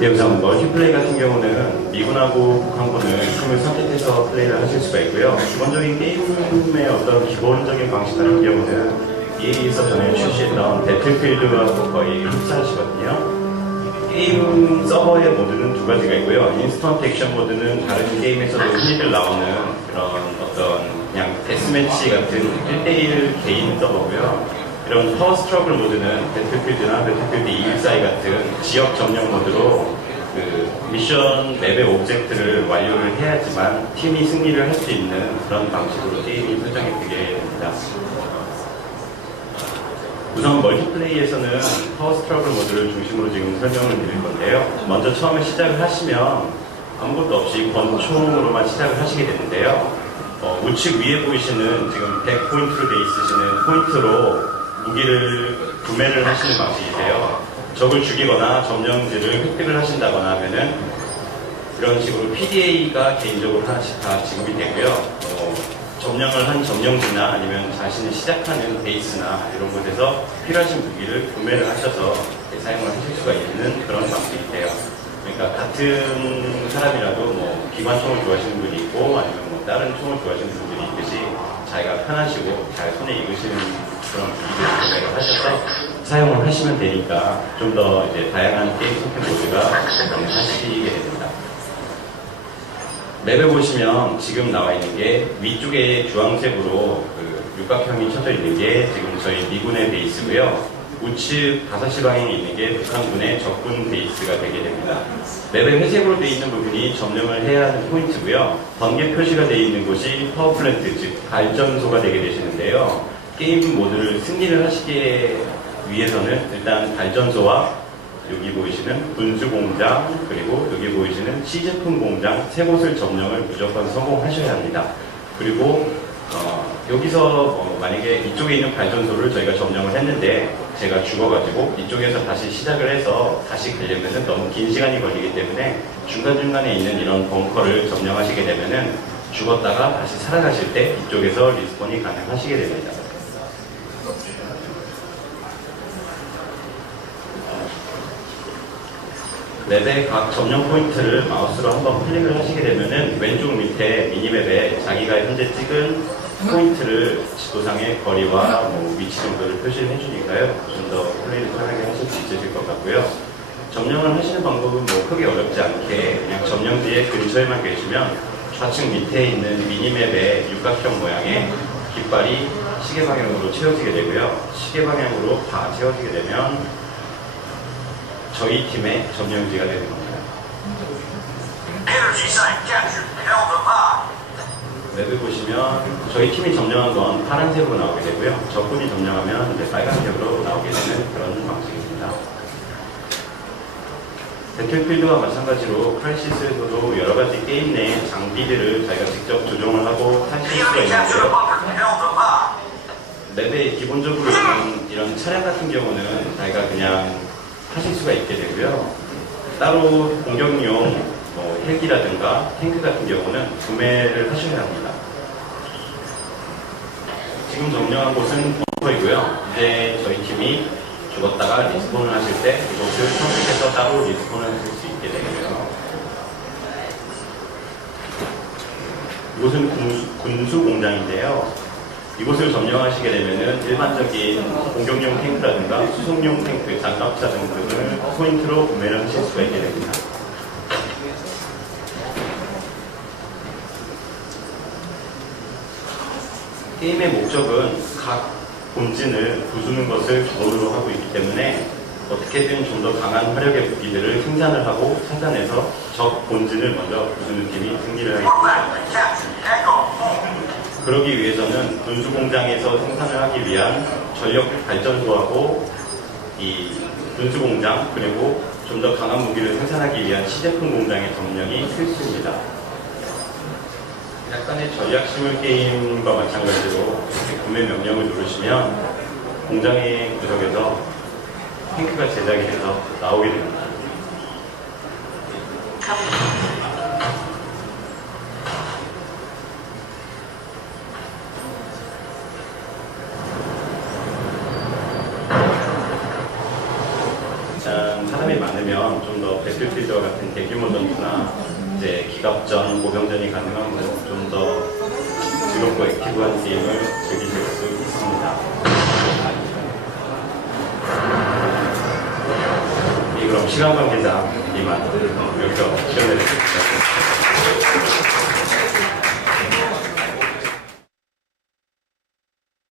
네, 우선 멀티플레이 같은 경우는 미군하고 북한군을 팀을 선택해서 플레이를 하실 수가 있고요. 기본적인 게임의 어떤 기본적인 방식 같은 경우는 EA에서 전에 출시했던 배틀필드와 거의 흡사하시거든요. 게임 서버의 모드는 두 가지가 있고요. 인스턴트 액션 모드는 다른 게임에서도 흔히들 나오는 그런 어떤 그냥 데스매치 같은 1대1 개인 서버고요. 이런 파워 스트러글 모드는 배틀필드나 배틀필드 214 같은 지역 점령 모드로 그 미션 맵의 오브젝트를 완료를 해야지만 팀이 승리를 할 수 있는 그런 방식으로 게임이 설정이 되게 됩니다. 우선 멀티플레이에서는 파워 스트러글 모드를 중심으로 지금 설명을 드릴 건데요. 먼저 처음에 시작을 하시면 아무것도 없이 권총으로만 시작을 하시게 되는데요. 어, 우측 위에 보이시는 지금 100포인트로 돼 있으시는 포인트로 무기를 구매를 하시는 방식이세요. 적을 죽이거나 점령지를 획득을 하신다거나 하면은 이런 식으로 PDA가 개인적으로 하나씩 다 지급이 되고요. 어, 점령을 한 점령지나 아니면 자신이 시작하는 베이스나 이런 곳에서 필요하신 무기를 구매를 하셔서 사용을 하실 수가 있는 그런 방식이 돼요. 그러니까 같은 사람이라도 뭐 기관총을 좋아하시는 분이 있고 아니면 뭐 다른 총을 좋아하시는 분들이 있듯이 자기가 편하시고 잘 손에 익으시는 그런 구매를 하셔서 사용을 하시면 되니까 좀 더 이제 다양한 게임 선택 모드가 가능하시게 됩니다. 맵에 보시면 지금 나와 있는 게 위쪽에 주황색으로 그 육각형이 쳐져 있는 게 지금 저희 미군의 베이스고요. 우측 5시 방향에 있는 게 북한군의 적군 베이스가 되게 됩니다. 맵에 회색으로 되어 있는 부분이 점령을 해야 하는 포인트고요. 번개 표시가 되어 있는 곳이 파워플랜트, 즉 발전소가 되게 되시는데요. 게임 모드를 승리를 하시기 위해서는 일단 발전소와 여기 보이시는 분수 공장 그리고 여기 보이시는 시제품 공장 세 곳을 점령을 무조건 성공하셔야 합니다. 그리고 어, 여기서 어, 만약에 이쪽에 있는 발전소를 저희가 점령을 했는데 제가 죽어가지고 이쪽에서 다시 시작을 해서 다시 가려면 너무 긴 시간이 걸리기 때문에 중간중간에 있는 이런 벙커를 점령하시게 되면은 죽었다가 다시 살아가실 때 이쪽에서 리스폰이 가능하시게 됩니다. 맵의 각 점령 포인트를 마우스로 한번 클릭을 하시게 되면은 왼쪽 밑에 미니맵에 자기가 현재 찍은 포인트를 지도상의 거리와 뭐 위치 정도를 표시를 해주니까요. 좀 더 플레이를 편하게 하실 수 있으실 것 같고요. 점령을 하시는 방법은 뭐 크게 어렵지 않게 그냥 점령지의 근처에만 계시면 좌측 밑에 있는 미니맵의 육각형 모양의 깃발이 시계 방향으로 채워지게 되고요. 시계 방향으로 다 채워지게 되면 저희 팀의 점령지가 되는 겁니다. 맵을 보시면 저희 팀이 점령한 건 파란색으로 나오게 되고요. 적군이 점령하면 이제 빨간색으로 나오게 되는 그런 방식입니다. 배틀필드와 마찬가지로 크라이시스에서도 여러 가지 게임 내 장비들을 자기가 직접 조정을 하고 The 수가 있는데요. 맵에 기본적으로 있는 이런 차량 같은 경우는 자기가 그냥 하실 수가 있게 되고요. 따로 공격용 뭐 헬기라든가 탱크 같은 경우는 구매를 하셔야 합니다. 지금 점령한 곳은 벙커이고요. 이제 저희 팀이 죽었다가 리스폰을 하실 때 이곳을 선택해서 따로 리스폰을 하실 수 있게 되고요. 이곳은 군수, 군수 공장인데요. 이곳을 점령하시게 되면은 일반적인 공격용 탱크라든가 수송용 탱크, 장갑차 등등을 포인트로 구매를 하실 수가 있게 됩니다. 게임의 목적은 각 본진을 부수는 것을 기본으로 하고 있기 때문에 어떻게든 좀 더 강한 화력의 무기들을 생산을 하고 생산해서 적 본진을 먼저 부수는 팀이 승리를 하게 됩니다. 그러기 위해서는 군수 공장에서 생산을 하기 위한 전력 발전소하고 이 군수 공장 그리고 좀 더 강한 무기를 생산하기 위한 시제품 공장의 점령이 필수입니다. 약간의 전략 시뮬 게임과 마찬가지로 구매 명령을 누르시면 공장의 구석에서 탱크가 제작이 돼서 나오게 됩니다. 일단 사람 이 많으면 좀더 배틀 배틀필드와 같은 대규모 전투나 이제 기갑전, 보병전이 가능하고 좀더 즐겁고 액티브한 게임을 즐기실 수 있습니다. 예, 그럼 시간 관계상 이만 어, 여기서 시간을 내겠습니다.